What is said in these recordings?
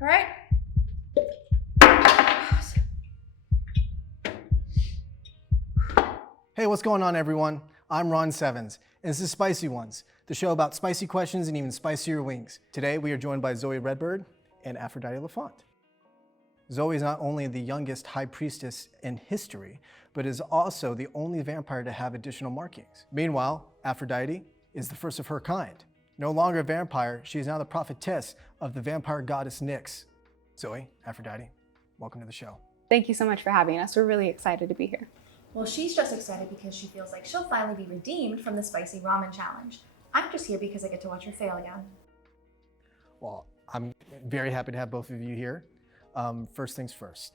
All right. Hey, what's going on, everyone? I'm Ron Sevens, and this is Spicy Ones, the show about spicy questions and even spicier wings. Today, we are joined by Zoey Redbird and Aphrodite LaFont. Zoey is not only the youngest high priestess in history, but is also the only vampire to have additional markings. Meanwhile, Aphrodite is the first of her kind. No longer a vampire, she is now the prophetess of the vampire goddess Nyx. Zoey, Aphrodite, welcome to the show. Thank you so much for having us. We're really excited to be here. Well, she's just excited because she feels like she'll finally be redeemed from the spicy ramen challenge. I'm just here because I get to watch her fail again. Well, I'm very happy to have both of you here. First things first.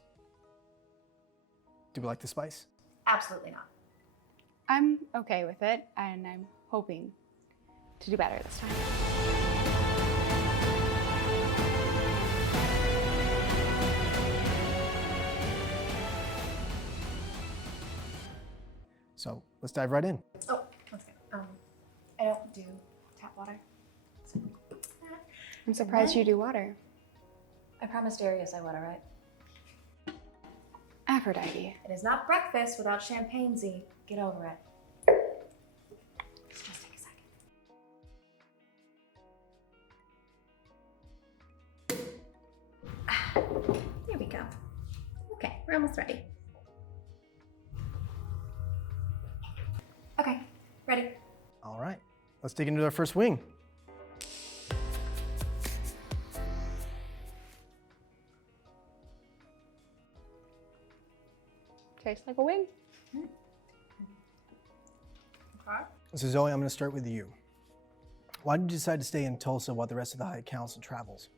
Do we like the spice? Absolutely not. I'm okay with it, and I'm hoping to do better this time. So let's dive right in. Oh, one second. I don't do tap water. So, I'm surprised you do water. I promised Darius I would, all right? Aphrodite. It is not breakfast without champagne, Z. Get over it. Just take a second. Here we go. Okay, we're almost ready. Okay, ready. All right, let's dig into our first wing. Tastes like a wing. Okay. So Zoey, I'm gonna start with you. Why did you decide to stay in Tulsa while the rest of the High Council travels?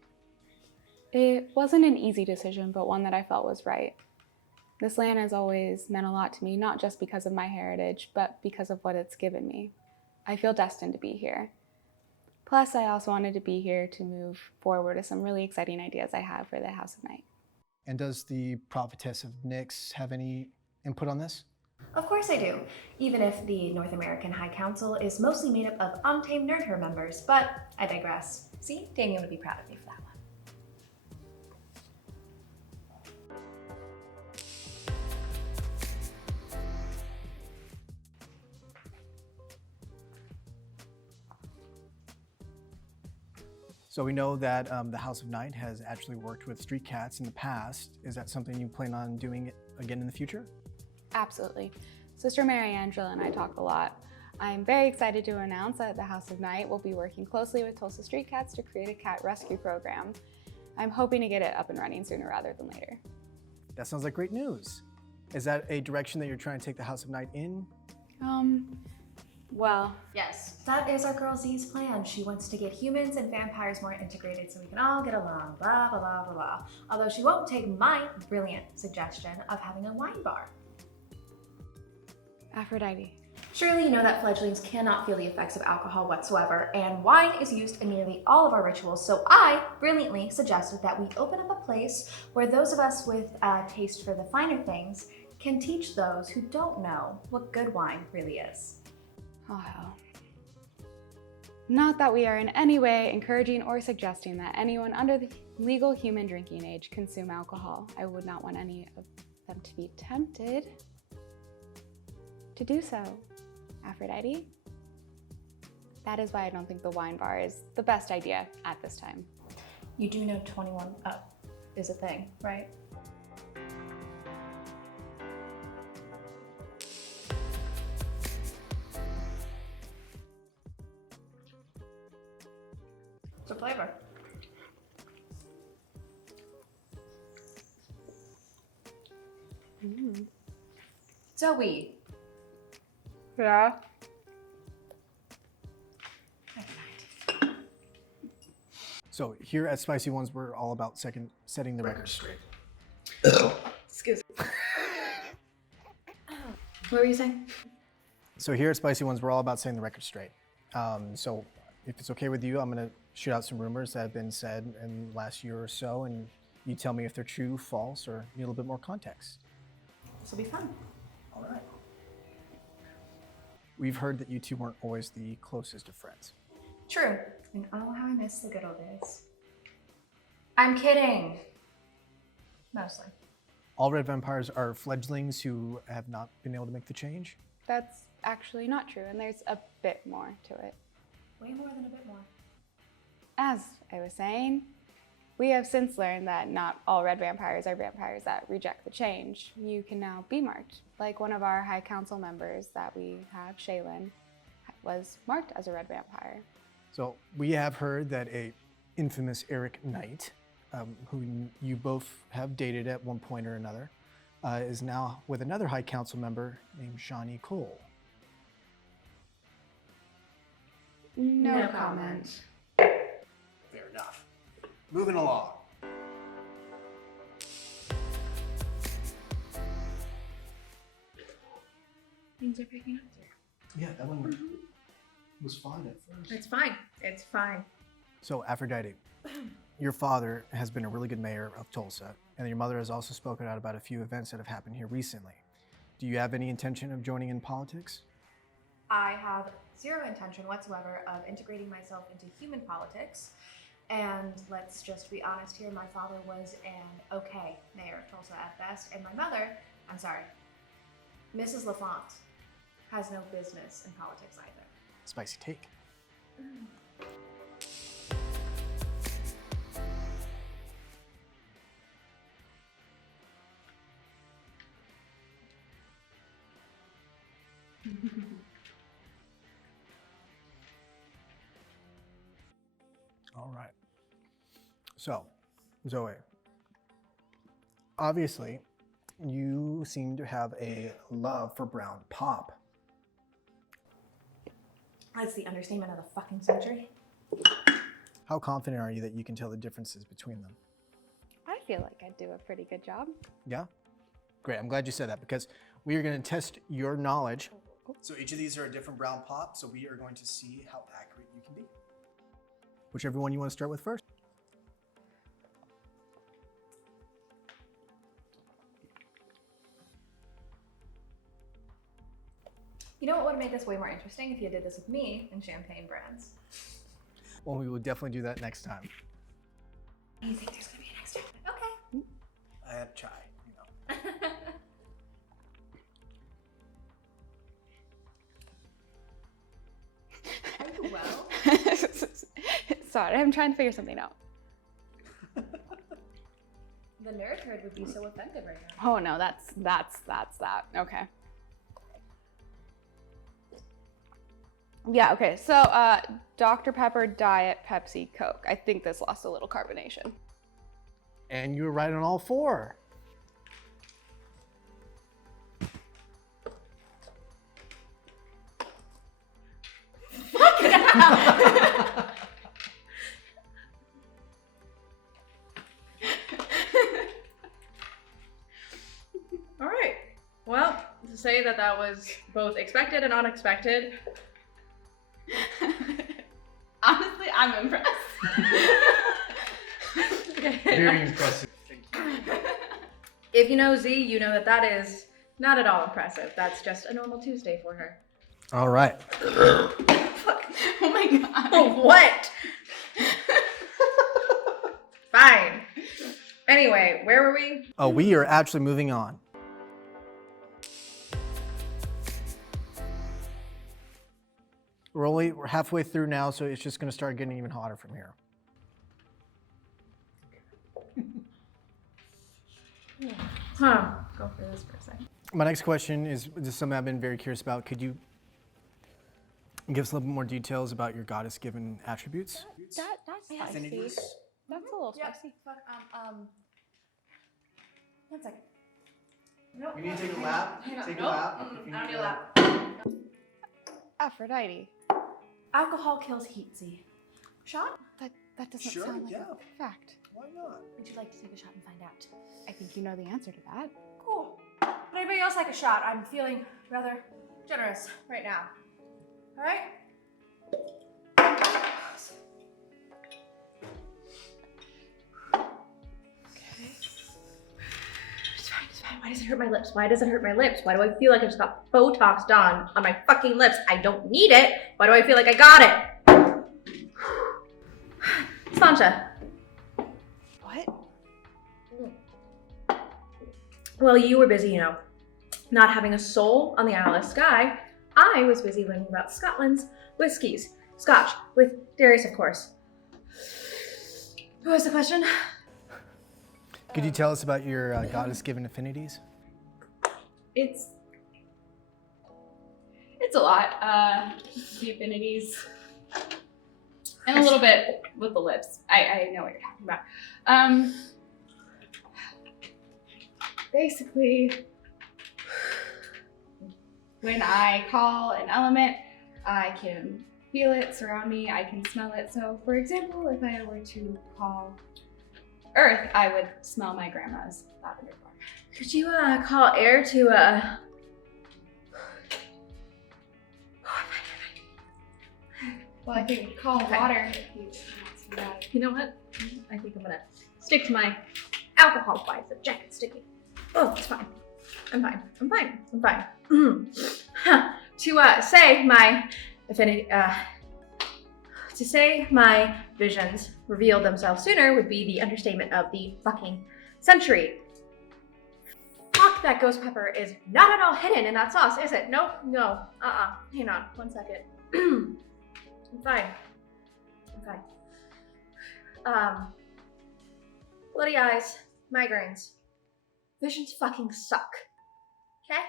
It wasn't an easy decision, but one that I felt was right. This land has always meant a lot to me, not just because of my heritage, but because of what it's given me. I feel destined to be here. Plus, I also wanted to be here to move forward with some really exciting ideas I have for the House of Night. And does the Prophetess of Nyx have any input on this? Of course I do, even if the North American High Council is mostly made up of untamed nerd her members, but I digress. See, Daniel would be proud of me for that one. So we know that the House of Night has actually worked with street cats in the past. Is that something you plan on doing again in the future? Absolutely. Sister Mary Angela and I talk a lot. I'm very excited to announce that the House of Night will be working closely with Tulsa Street Cats to create a cat rescue program. I'm hoping to get it up and running sooner rather than later. That sounds like great news. Is that a direction that you're trying to take the House of Night in? Well, Yes, that is our girl Z's plan. She wants to get humans and vampires more integrated so we can all get along, blah, blah, blah, blah, blah. Although she won't take my brilliant suggestion of having a wine bar. Aphrodite. Surely you know that fledglings cannot feel the effects of alcohol whatsoever, and wine is used in nearly all of our rituals, so I brilliantly suggested that we open up a place where those of us with a taste for the finer things can teach those who don't know what good wine really is. Oh hell. Not that we are in any way encouraging or suggesting that anyone under the legal human drinking age consume alcohol. I would not want any of them to be tempted to do so. Aphrodite? That is why I don't think the wine bar is the best idea at this time. You do know 21 up is a thing, right? It's a flavor. Zoey. Yeah. So here at Spicy Ones, we're all about setting the record straight. Excuse me. What were you saying? So here at Spicy Ones, we're all about setting the record straight. So if it's okay with you, I'm gonna shoot out some rumors that have been said in the last year or so, and you tell me if they're true, false, or need a little bit more context. This will be fun. All right. We've heard that you two weren't always the closest of friends. True. And oh, how I miss the good old days. I'm kidding. Mostly. All red vampires are fledglings who have not been able to make the change? That's actually not true, and there's a bit more to it. Way more than a bit more. As I was saying, we have since learned that not all red vampires are vampires that reject the change. You can now be marked, like one of our High Council members that we have, Shaylin, was marked as a red vampire. So we have heard that a infamous Eric Knight, who you both have dated at one point or another, is now with another High Council member named Shawnee Cole. No comment. Fair enough. Moving along. Things are picking up there. Yeah, that one was fine at first. It's fine. It's fine. So, Aphrodite, your father has been a really good mayor of Tulsa, and your mother has also spoken out about a few events that have happened here recently. Do you have any intention of joining in politics? I have zero intention whatsoever of integrating myself into human politics. And let's just be honest here, my father was an okay mayor of Tulsa at best, and my mother, I'm sorry, Mrs. LaFont, has no business in politics either. Spicy take. All right. So, Zoe, obviously, you seem to have a love for brown pop. That's the understatement of the fucking century. How confident are you that you can tell the differences between them? I feel like I do a pretty good job. Yeah? Great, I'm glad you said that because we are going to test your knowledge. So each of these are a different brown pop, so we are going to see how accurate you can be. Whichever one you want to start with first. You know what would make this way more interesting if you did this with me and champagne brands? Well, we will definitely do that next time. You think there's gonna be a next time? Okay. I had to try, you know. Are you well? Sorry, I'm trying to figure something out. The nerd herd would be so offended right now. Oh no, that's that. Okay. Yeah, okay. So, Dr. Pepper, Diet, Pepsi, Coke. I think this lost a little carbonation. And you were right on all four. Fucking hell! All right. Well, to say that that was both expected and unexpected. Honestly, I'm impressed. Very impressive. If you know Z, you know that that is not at all impressive. That's just a normal Tuesday for her. All right. Fuck. Oh my god. Oh, what? Fine. Anyway, where were we? Oh, we are actually moving on. We're halfway through now, so it's just going to start getting even hotter from here. Huh. Go for this for a second. My next question is something I've been very curious about. Could you give us a little bit more details about your goddess-given attributes? That's spicy. Affinities? That's a little Yeah, spicy. fuck, 1 second. Nope. You need to take a lap? Hang on. Take a Nope. lap. Mm-mm, If you I don't need need a to- lap. Aphrodite. Alcohol kills heat, Z. Shot? That doesn't Sure, sound like yeah. a fact. Why not? Would you like to take a shot and find out? I think you know the answer to that. Cool. Would anybody else like a shot? I'm feeling rather generous right now. All right? It's fine. Why does it hurt my lips? Why does it hurt my lips? Why do I feel like I just got Botox done on my fucking lips? I don't need it. Why do I feel like I got it? Sancha. What? While you were busy, not having a soul on the Atlas sky, I was busy learning about Scotland's whiskies. Scotch, with Darius, of course. What was the question? Could you tell us about your goddess-given affinities? It's a lot. The affinities. And a little bit with the lips. I know what you're talking about. Basically, when I call an element, I can feel it surround me, I can smell it. So for example, if I were to call Earth, I would smell my grandma's lavender farm. Could you call air to Well, I could call water if you want that. You know what? I think I'm gonna stick to my alcohol. Why is the jacket sticky? Oh, it's fine. I'm fine. To say my affinity, to say my visions revealed themselves sooner would be the understatement of the fucking century. Fuck, that ghost pepper is not at all hidden in that sauce, is it? Nope, no, hang on, 1 second. I'm fine. Bloody eyes, migraines. Visions fucking suck. Okay?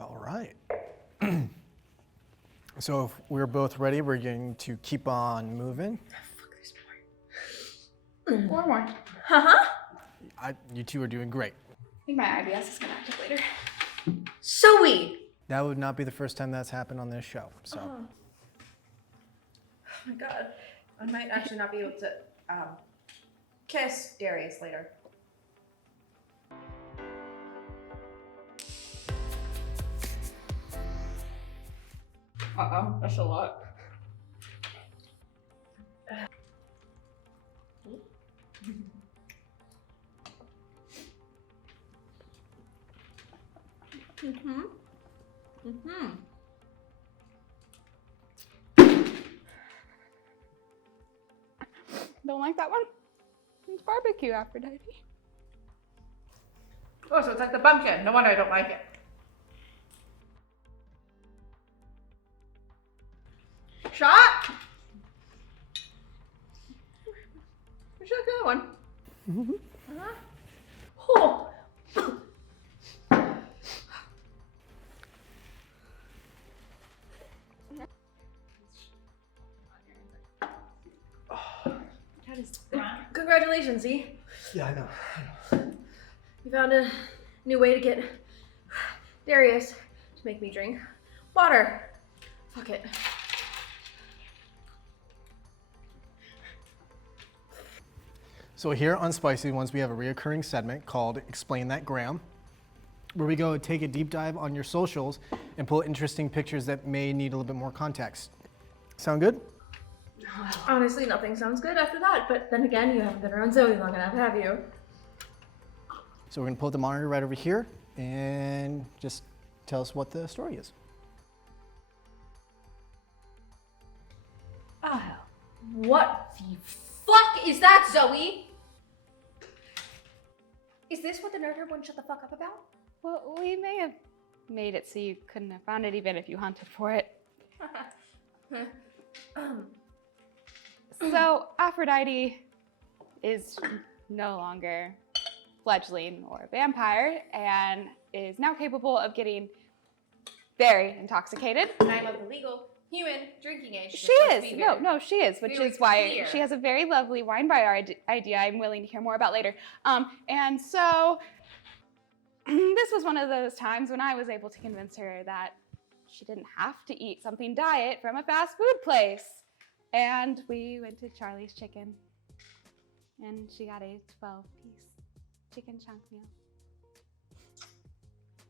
All right. So if we're both ready, we're going to keep on moving. Fuck, there's more. Or more. You two are doing great. I think my IBS is gonna act up later. Zoey! That would not be the first time that's happened on this show. So. Oh my god. I might actually not be able to kiss Darius later. Uh-oh, that's a lot. Don't like that one? It's barbecue, Aphrodite. Oh, so it's like the pumpkin. No wonder I don't like it. Shot? Where's that good one? Oh. Congratulations, Z. Yeah, I know. You found a new way to get Darius to make me drink water. Fuck it. So here on Spicy Ones, we have a reoccurring segment called Explain That Gram, where we go take a deep dive on your socials and pull interesting pictures that may need a little bit more context. Sound good? Honestly, nothing sounds good after that, but then again, you haven't been around Zoey long enough, have you? So we're gonna pull up the monitor right over here and just tell us what the story is. Oh, what the fuck is that, Zoey? Is this what the nerd wouldn't shut the fuck up about? Well, we may have made it so you couldn't have found it even if you hunted for it. So Aphrodite is no longer fledgling or vampire and is now capable of getting very intoxicated. And I'm of the legal human drinking age. She is. No, she is, which is why she has a very lovely wine bar idea I'm willing to hear more about later. And so this was one of those times when I was able to convince her that she didn't have to eat something diet from a fast food place. And we went to Charlie's Chicken and she got a 12-piece chicken chunk meal.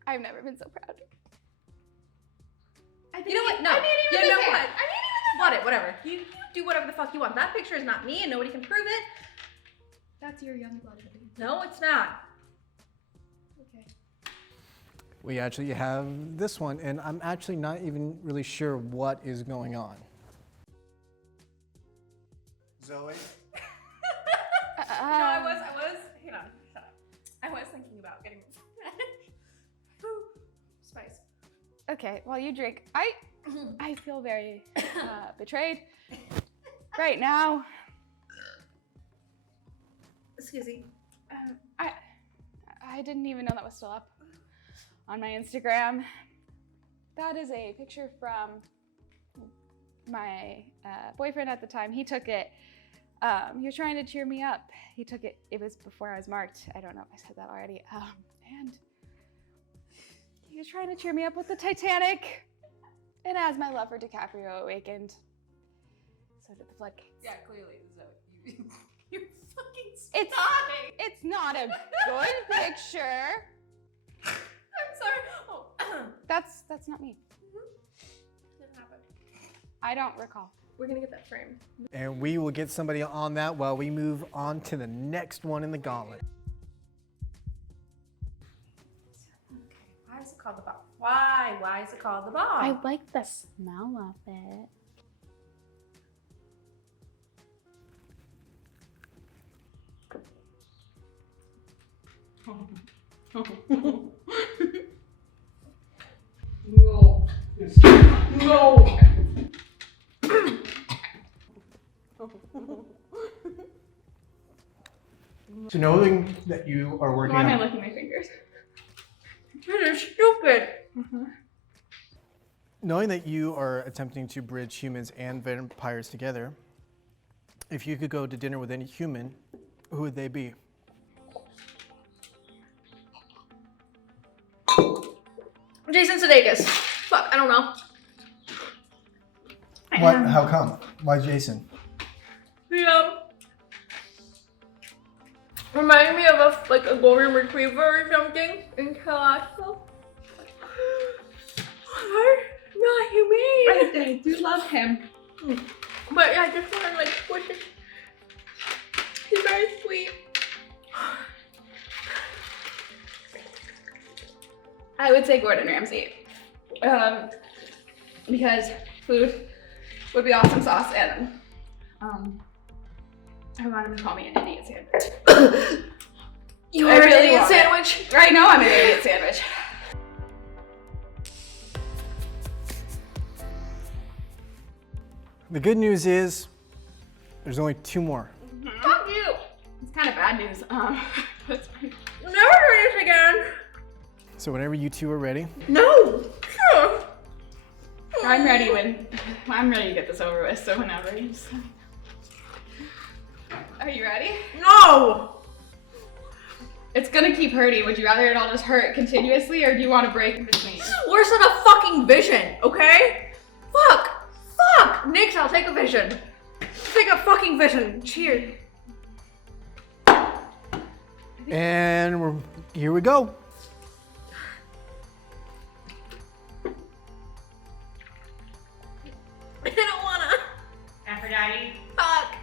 I've never been so proud. You know what? No. You know what? Whatever. You do whatever the fuck you want. That picture is not me and nobody can prove it. That's your young blood. No, it's not. Okay. We actually have this one, and I'm actually not even really sure what is going on. Zoey? No, I was, hang on, shut up. I was Okay, while you drink, I feel very betrayed right now. Excuse me. I didn't even know that was still up on my Instagram. That is a picture from my boyfriend at the time. He took it. He was trying to cheer me up. He took it. It was before I was marked. I don't know if I said that already. And he was trying to cheer me up with the Titanic. And as my love for DiCaprio awakened, so did the floodgates. Yeah, clearly, Zoe. You're fucking It's stunning. it's not a good picture. I'm sorry. Oh, That's not me. didn't happen. I don't recall. We're gonna get that framed. And we will get somebody on that while we move on to the next one in the gauntlet. Okay, why is it called the bomb? Why? Why is it called the bomb? I like the smell of it. No. No. So knowing that you are working Why am I on, licking my fingers? This is stupid. knowing that you are attempting to bridge humans and vampires together, if you could go to dinner with any human, who would they be? Jason Sudeikis. Fuck, I don't know. How come? Why Jason? He reminded me of a golden retriever or something until I felt not humane. I do love him. But I just want to like squish it. He's very sweet. I would say Gordon Ramsay. Because food would be awesome sauce and I want him to call me an idiot sandwich. You I are really an idiot want it. sandwich. I know I'm an idiot sandwich. The good news is, there's only 2 more. Fuck you. It's kind of bad news. That's fine. I'm never doing this again. So whenever you 2 are ready, No. Sure. I'm ready to get this over with, so whenever you just... Are you ready? No. It's gonna keep hurting. Would you rather it all just hurt continuously, or do you want to break in between? This is worse than a fucking vision, okay? Fuck. Nix, I'll take a vision. Take a fucking vision. Cheers. and here we go. I don't wanna. Aphrodite. Fuck.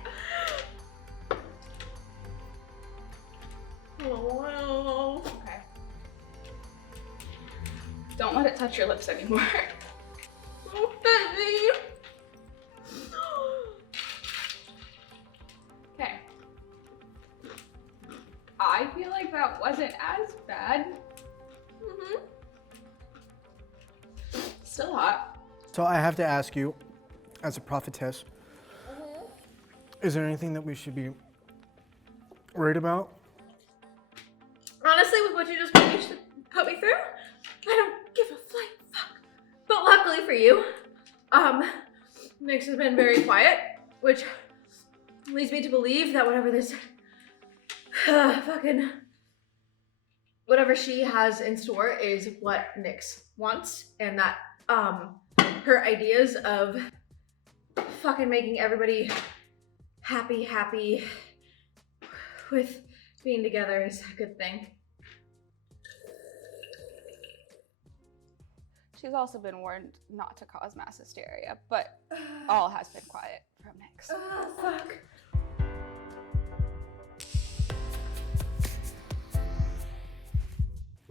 Oh, Okay. Don't let it touch your lips anymore. oh, baby. Okay. I feel like that wasn't as bad. Mhm. Still hot. So I have to ask you, as a prophetess, is there anything that we should be worried about? Honestly, with what you just put me through, I don't give a flying fuck. But luckily for you, Nix has been very quiet, which leads me to believe that whatever this whatever she has in store is what Nix wants, and that her ideas of fucking making everybody happy with being together is a good thing. She's also been warned not to cause mass hysteria, but all has been quiet from Nix. Oh, fuck.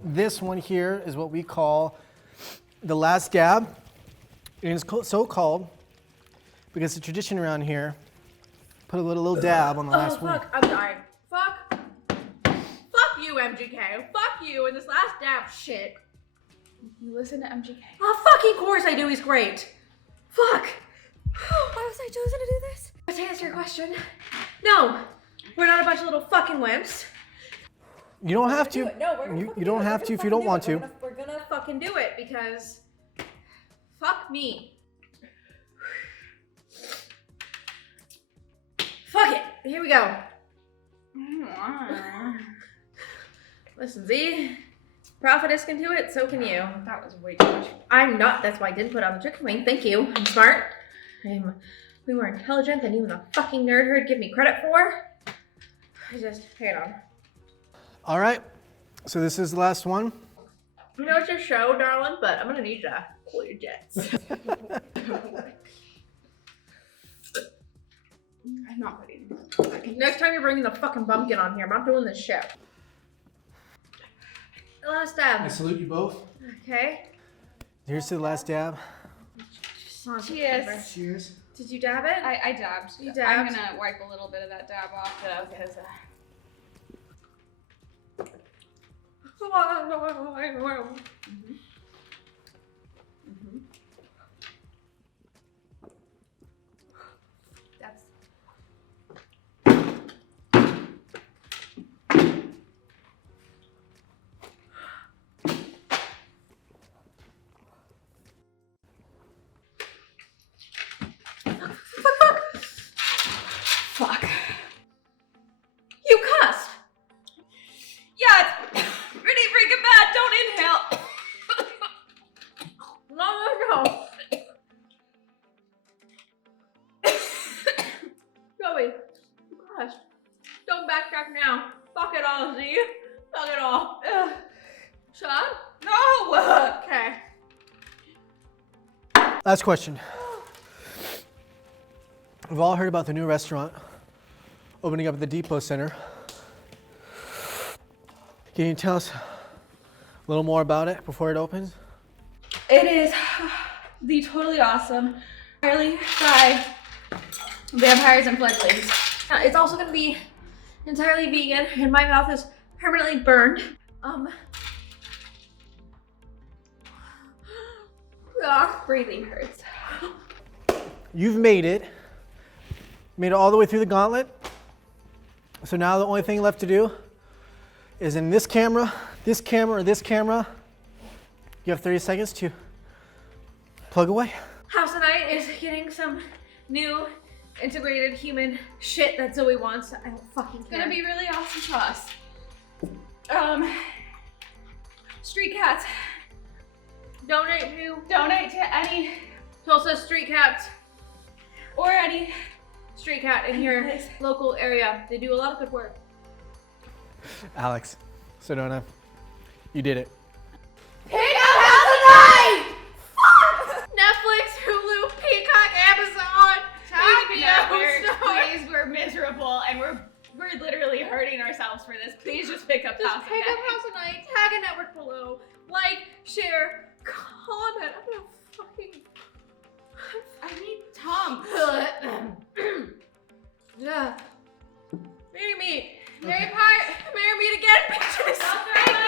This one here is what we call the last dab. And it's so called because the tradition around here, put a little dab on the last one. Fuck, I'm dying. Fuck you, MGK. Fuck you and this last dab shit. You listen to MGK. Oh, fucking course I do. He's great. Fuck. Why was I chosen to do this? To answer your question, no, we're not a bunch of little fucking wimps. You don't have to. No, we're gonna You don't have to if you don't want to. We're gonna fucking do it because fuck me. Fuck it. Here we go. Listen, Z. Prophetess can do it, so can you. That was way too much. I'm not. That's why I didn't put on the chicken wing. Thank you. I'm smart. I'm way more intelligent than even the fucking nerd herd give me credit for. I just, hang on. All right. So this is the last one. You know it's your show, darling, but I'm gonna need you to cool your jets. I'm not ready. Next time you're bringing the fucking bumpkin on here, I'm not doing this shit. Last dab. salute you both. Okay. Here's to the last dab. Cheers. Cheers. Did you dab it? I dabbed. You I'm dabbed? gonna wipe a little bit of that dab off because that's fuck. You cussed! Yeah, it's pretty freaking bad. Don't inhale. No. Zoey, you cussed. Don't backtrack now. Fuck it all, Z. Fuck it all. Sean? No. Okay. Last question. We've all heard about the new restaurant opening up at the Depot Center. Can you tell us a little more about it before it opens? It is the totally awesome, entirely by vampires and fledglings. It's also gonna be entirely vegan, and my mouth is permanently burned. Breathing hurts. You've made it. Made it all the way through the gauntlet. So now the only thing left to do is in this camera, or this camera, you have 30 seconds to plug away. House of Night is getting some new integrated human shit that Zoey wants. I don't fucking It's care. gonna be really awesome sauce. Street cats. Donate to any Tulsa street cats or any street cat in your Nice. local area. They do a lot of good work. Alex, Sedona, you did it. Netflix, Hulu, Peacock, Amazon, Please, we're miserable and we're literally hurting ourselves for this. Please just pick up Just House of pick up Night. House of Night, tag a network below, like, share, comment. I'm gonna fucking. I need Tom. Yeah. Marry me. Marry meat again, bitches.